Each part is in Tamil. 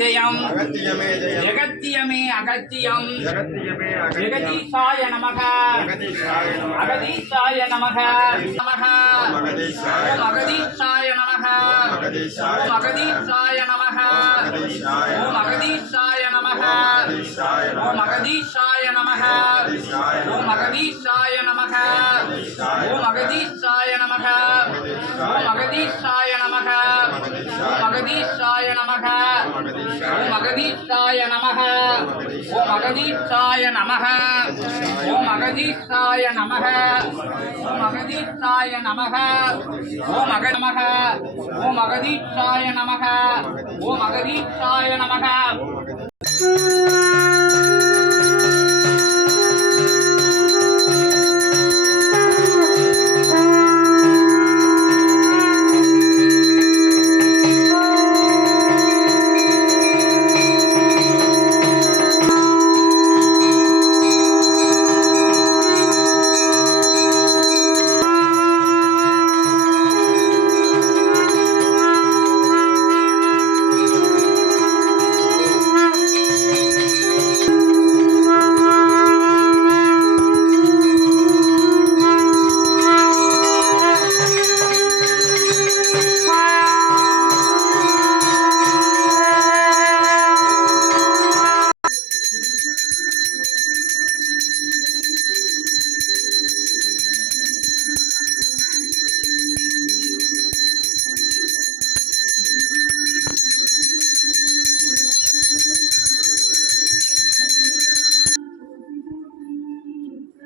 ஜெயம் அகத்தியமே ஜெயம் ஜெகத்தியமே அகத்தியம் ஜகத்தியமே அகத்தியம் ஜெகதீசாய நமக அகதீஷாய நமக அகதீசாய நமக நமக அகதீஷாய ஓம் அகதீசாய நமக அகதீஷாய ஓம் அகதீசாய நமக அகதீஷாய ஓம் அகதீசாய நமக அகதீஷாய ஓம் அகதீசாய நமக ஓம் அகதீசாய அகதீஷாய நமக. ஓம் அகதீஷாய நமக. ஓம் அகதீஷாய நமக. ஓம் அகதீஷாய நமக. ஓம் அக நமக. ஓம் அகதீஷாய நமக. ஓம் அகதீஷாய நமக.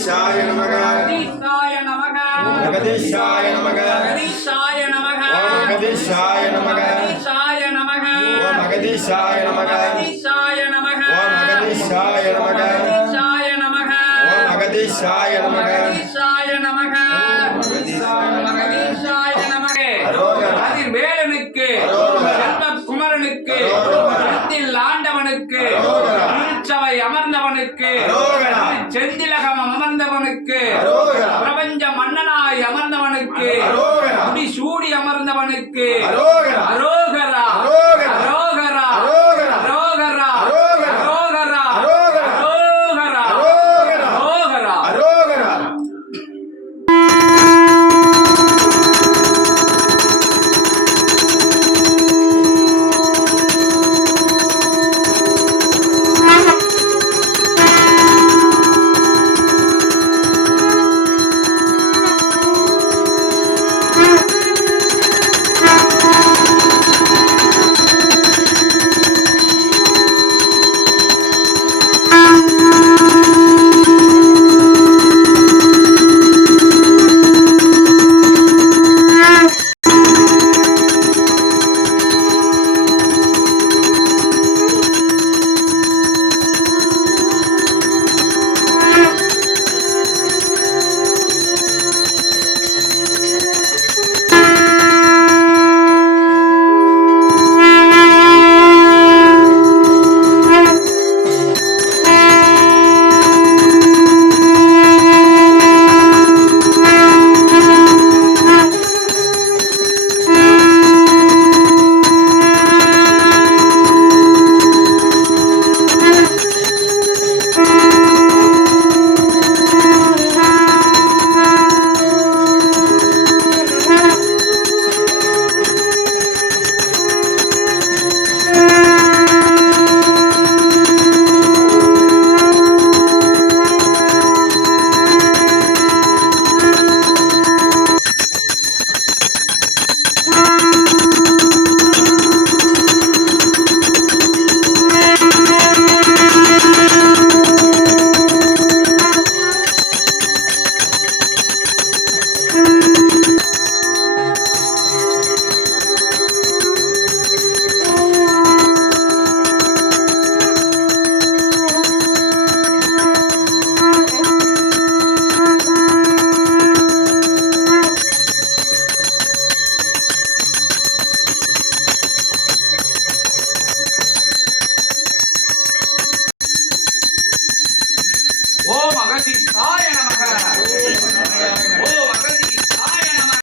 జగదీశాయ నమః. జగదీశాయ నమః. జగదీశాయ నమః. జగదీశాయ నమః. செந்திலகம் அமர்ந்தவனுக்கு. பிரபஞ்ச மன்னனாய் அமர்ந்தவனுக்கு. முடி சூடி அமர்ந்தவனுக்கு. அரோ